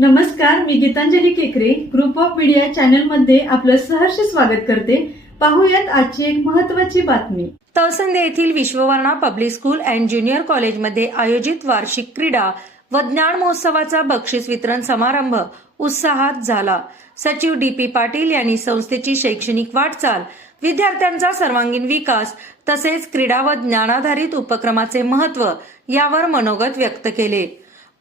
नमस्कार, मी गीतांजली केकरे group of media channel मध्ये आपलं सहर्ष स्वागत करते। पाहूयात आजची एक महत्त्वाची बातमी। तवसंदे येथील विश्ववर्णा पब्लिक स्कूल अँड ज्युनियर कॉलेजमध्ये आयोजित वार्षिक क्रीडा व ज्ञान महोत्सवाचा बक्षीस वितरण समारंभ उत्साहात झाला। सचिव डी.पी. पाटील यांनी संस्थेची शैक्षणिक वाटचाल, विद्यार्थ्यांचा सर्वांगीण विकास तसेच क्रीडा व ज्ञानाधारित उपक्रमाचे महत्त्व यावर मनोगत व्यक्त केले।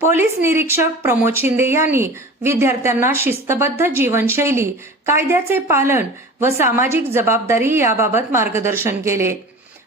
पोलीस निरीक्षक प्रमोद शिंदे यांनी विद्यार्थ्यांना शिस्तबद्ध जीवनशैली, कायद्याचे पालन व सामाजिक जबाबदारी याबाबत मार्गदर्शन केले।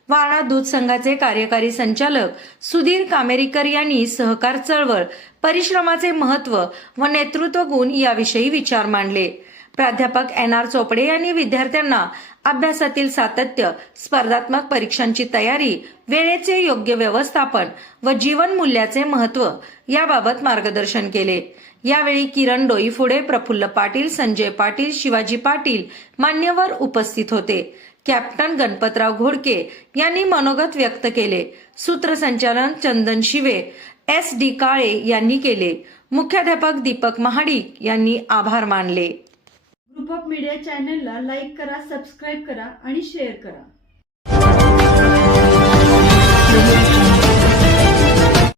वारणा दूध संघाचे कार्यकारी संचालक सुधीर कामेरीकर यांनी सहकार चळवळ, परिश्रमाचे महत्त्व व नेतृत्व गुण याविषयी विचार मांडले। प्राध्यापक एन.आर. चोपडे यांनी विद्यार्थ्यांना अभ्यासातील सातत्य, स्पर्धात्मक परीक्षांची तयारी, वेळेचे योग्य व्यवस्थापन व जीवन मूल्याचे महत्त्व याबाबत मार्गदर्शन केले। यावेळी किरण डोईफुडे, प्रफुल्ल पाटील, संजय पाटील, शिवाजी पाटील मान्यवर उपस्थित होते। कॅप्टन गणपतराव घोडके यांनी मनोगत व्यक्त केले। सूत्रसंचालन चंदन शिवे, एस.डी. काळे यांनी केले। मुख्याध्यापक दीपक महाडिक यांनी आभार मानले। ग्रुप ऑफ मीडिया चॅनलला लाईक करा, सबस्क्राईब करा आणि शेअर करा।